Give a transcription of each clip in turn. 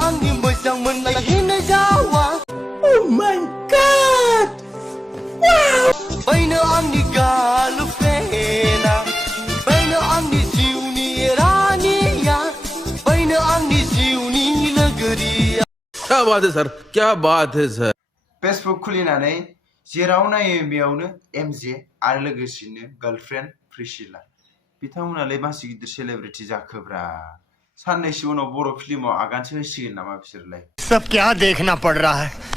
आंनि मोजां मोननाय हिने जावा Oh my god बैनो आंनि गार्लफ्रेन्डआ बैनो आंनि जिउनि रानिया बैनो आंनि जिउनि लोगोरिया क्या बात है सर क्या बात है सर फेसबुक खुलिनानै जेराव नायो बेयावनो एमजे आरो लोगोसेनो गार्लफ्रेन्ड प्रिसिला बिथांमोनालाय मानसि गिदिर सेलिब्रिटि जाखोब्रा साननैसो उनाव बर' फिल्माव आगानसो होसिगोन नामा बिसोरलाय सब क्या देखना पड़ रहा है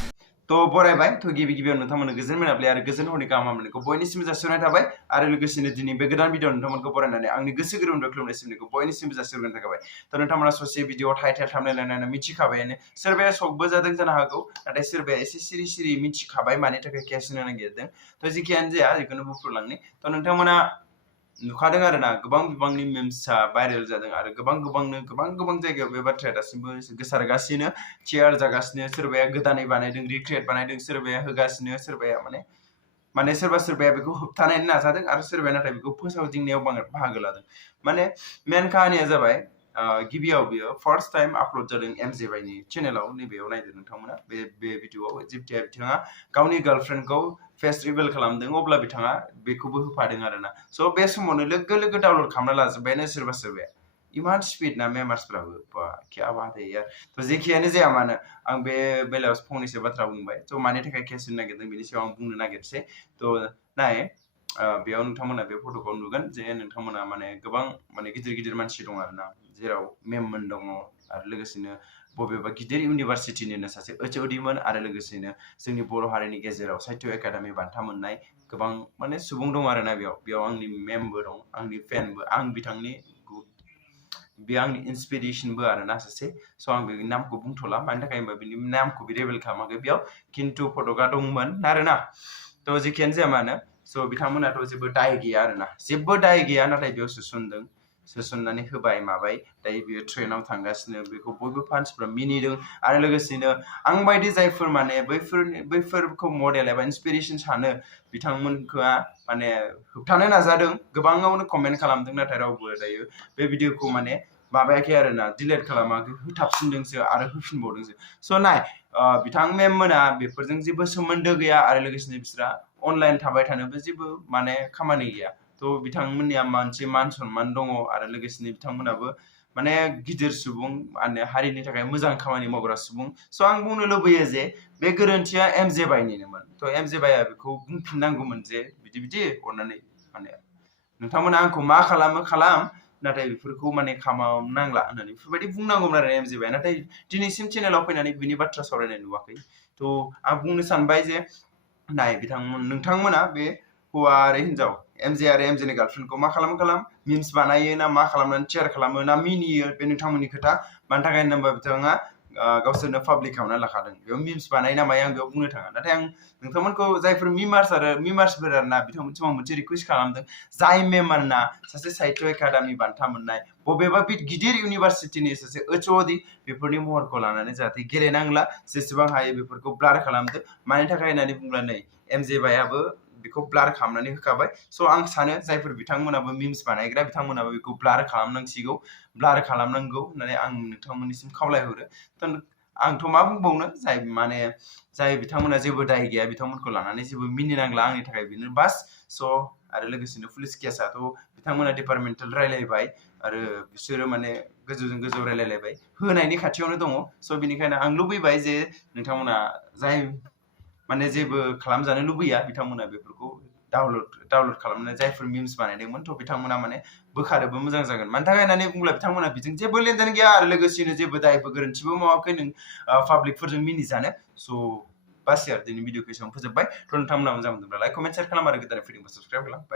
तो बरायबाय तो गिबियाव नोंथांमोननो गोजोन मोनाबिलि आरो गोजोन हरनि गाहाम हामलायनायखौ बयनिसिमबो जासिहरनाय थाबाय आरो लोगोसेनो दिनै बे गोदान भिडिअ नोंथांमोनखौ बरायनानै आंनि गोसो गोरबोनिफ्राय खुलुमनाय सिबिनायखौ बयनिसिमबो जासिहरनाय थाबाय तो नोंथांमोना ससे भिडिअ टाइटेल थाम्बनेल नायनानै मिथिखाबायानो सोरबाया शकबो जादों जानो हागौ नाथाय सोरबाया एसे सिरि सिरि मिथिखाबाय मानि थाखाय केस होनो नागिरदों तो जिखियानो जाया बेखौनो बुंफ्रुलांनि तो नोंथांमोना नुखादों आरोना गोबां बिबांनि मेम्सआ भाइरेल जादों आरो गोबां जायगायाव बे बाथ्राया दासिमबो गोसारगासिनो शेयार जागासिनो सोरबाया गोदानै बानायदों रिक्रिएट बानायदों सोरबाया होगासिनो सोरबाया माने सोरबाया बेखौ होबथानायनि नाजादों आरो सोरबाया नाथाय बेखौ फोसावदिंनायाव बाहागो लादों माने मेन काहानिया जाबाय गिबियाव बियो फार्स्ट टाइम आपल'ड जादों एमजे बाइनि चेनेलाव नैबेयाव नायदो नोंथांमोना बे भिडिअआव जेब्ला बिथाङा गावनि गार्लफ्रेन्डखौ फेस रिभिल खालामदों अब्ला बिथाङा बेखौबो होफादों आरोना स' बे समावनो लोगो डाउनल'ड खालामना लाजोब्बायानो सोरबाया इमान स्पिड ना मेमार्सफ्राबो बा क्या बात है यार तो जेखियानो जाया मानो आं बे बेलायाव फंनैसो बाथ्रा बुंबाय थ' मानि थाखाय केस होनो नागिरदों बेनि सायाव आं बुंनो नागिरसै थ' नाय बेयाव नोंथांमोना बे फट'खौ नुगोन जे नोंथांमोना माने गोबां माने गिदिर मानसि दं आरोना जेराव मेममोन दङ आरो लोगोसेनो बबेबा गिदिर इउनिभारसिटिनिनो सासे HODमोन आरो लोगोसेनो जोंनि बर' हारिनि गेजेराव साहित्य एकाडेमि बान्था मोननाय गोबां माने सुबुं दं आरोना बेयाव आंनि मेमबो दं आंनि फेनबो आं बिथांनि बे आंनि इन्सपिरेसनबो आरोना सासे स' आं बेनि नामखौ बुंथ'ला मानि थाखाय होनबा बिनि नामखौ रिभिल खालामाखै बेयाव खिन्थु फट'आ दंमोन आरोना थ' जेखियानो जाया मानो स' बिथांमोनाथ' जेबो दाय गैया आरोना जेबो दाय गैया नाथाय बेयाव सोसननानै होबाय माबाय दायो बेयो ट्रेनाव थांगासिनो बेखौ बयबो फान्सफ्रा मिनिदों आरो लोगोसेनो आं बायदि जायफोर माने बैफोरखौ मडेल एबा इन्सपिरेसन सानो बिथांमोनखौ माने होबथानो नाजादों गोबाङावनो कमेन्ट खालामदों नाथाय रावबो दायो बे भिडिअखौ माने माबायाखै आरोना डिलेट खालामाखै होथाबफिनदोंसो आरो होफिनबावदोंसो स' नाय बिथां मेममोना बेफोरजों जेबो सोमोन्दो गैया आरो लोगोसेनो बिसोरा अनलाइन थाबाय थानोबो जेबो माने खामानि गैया थ' बिथांमोननिया मोनसे मान सनमान दङ आरो लोगोसेनो बिथांमोनाबो माने गिदिर सुबुं माने हारिनि थाखाय मोजां खामानि मावग्रा सुबुं स' आं बुंनो लुबैयो जे बे गोरोन्थिया एमजे बाइनिनोमोन थ' एमजे बाइया बेखौ बुंफिननांगौमोन जे बिदि अननानै माने नोंथांमोना आंखौ मा खालाम नाथाय बेफोरखौ माने खालामनांला होननानै बेफोरबायदि बुंनांगौमोन आरो एमजे बाइया नाथाय दिनैसिम चेनेलाव फैनानै बिनि बाथ्रा सावरायनाय नुवाखै थ' आं बुंनो सानबाय जे नाय नोंथांमोना बे हौवा आरो हिन्जाव एमजे आरो एमजेनि गार्लफ्रेन्डखौ मा खालाम मिम्स बानायो ना मा खालामनानै शेयार खालामो ना मिनियो बे नोंथांमोननि खोथा मानि थाखाय होनोबा बिथाङा गावसोरनो पाब्लिक खालामना लाखादों बेयाव मिम्स बानाय ना मायो आं बेयाव बुंनो थाङा नाथाय आं नोंथांमोनखौ जायफोर मिमार्सफोर आरोना बिथांमोनसिम आं मोनसे रिकुवेस्ट खालामदों जाय मेमारना सासे साहित्य एकाडेमि बान्था मोननाय बबेबा गिदिर इउनिभारसिटिनि सासे HOD बेफोरनि महरखौ लानानै जाहाथे गेलेनांला जेसेबां हायो बेफोरखौ ब्लार खालामदो मानि थाखाय होननानै बुंब्ला नै एमजे बाइयाबो बेखौ ब्लार खालामनानै होखाबाय स' आं सानो जायफोर बिथांमोनाबो मिम्स बानायग्रा बिथांमोनाबो बेखौ ब्लार खालामनांगौ होननानै आं नोंथांमोननिसिम खावलायहरो आंथ' मा बुंबावनो जाय बिथांमोना जेबो दाय गैया बिथांमोनखौ लानानै जेबो मिनिनांला आंनि थाखाय बेनो बास स' आरो लोगोसेनो पुलिस केसाथ' बिथांमोना डिपार्टमेन्टेल रायलायबाय आरो बिसोरो माने गोजौजों गोजौ रायलायलायबाय होनायनि खाथियावनो दङ स' बेनिखायनो आं लुबैबाय जे नोंथांमोना जाय माने जेबो खालामजानो लुबैया बिथांमोना बेफोरखौ डाउनलड खालामनानै जायफोर मिम्स बानायदोंमोन थ' बिथांमोना माने बोखारोबो मोजां जागोन मानि थाखाय होननानै बुंब्ला बिथांमोना बिजों जेबो लेनदेन गैया आरो लोगोसेनो जेबो दायबो गोरोन्थिबो मावाखै नों पाब्लिकफोरजों मिनिजानो स' बास यार दिनै भिडिअखौ एसेबां फोजोबबाय थ' नोंथांमोना मोजां मोनदोंब्ला लाइक कमेन्ट शेयार खालाम आरो गोदान फैदोंबा साबस्क्राइब खालाम